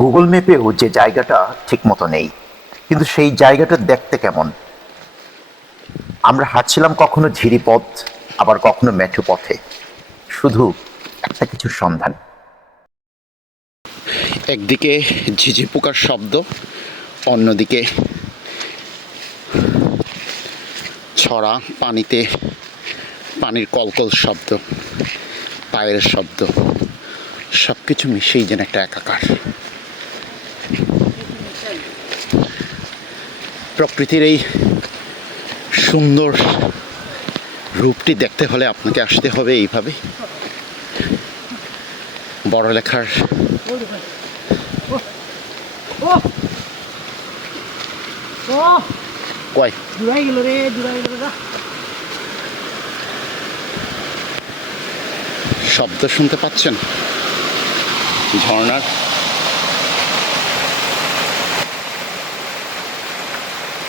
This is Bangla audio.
গুগল ম্যাপেও যে জায়গাটা ঠিক মতো নেই, কিন্তু সেই জায়গাটা দেখতে কেমন। আমরা হাঁটছিলাম কখনো ঝিরি পথ, আবার কখনো মেঠো পথে, শুধু একটা কিছুর সন্ধান। একদিকে ঝিঝি পোকার শব্দ, অন্যদিকে ছড়া পানিতে পানির কলকল শব্দ, পায়ের শব্দ, সব কিছু মিশেই যেন একটা একাকার। প্রকৃতির এই সুন্দর রূপটি দেখতে হলে আপনাকে আসতে হবে এইভাবে বড়লেখার কয় শব্দ শুনতে পাচ্ছেন ঝর্ণার।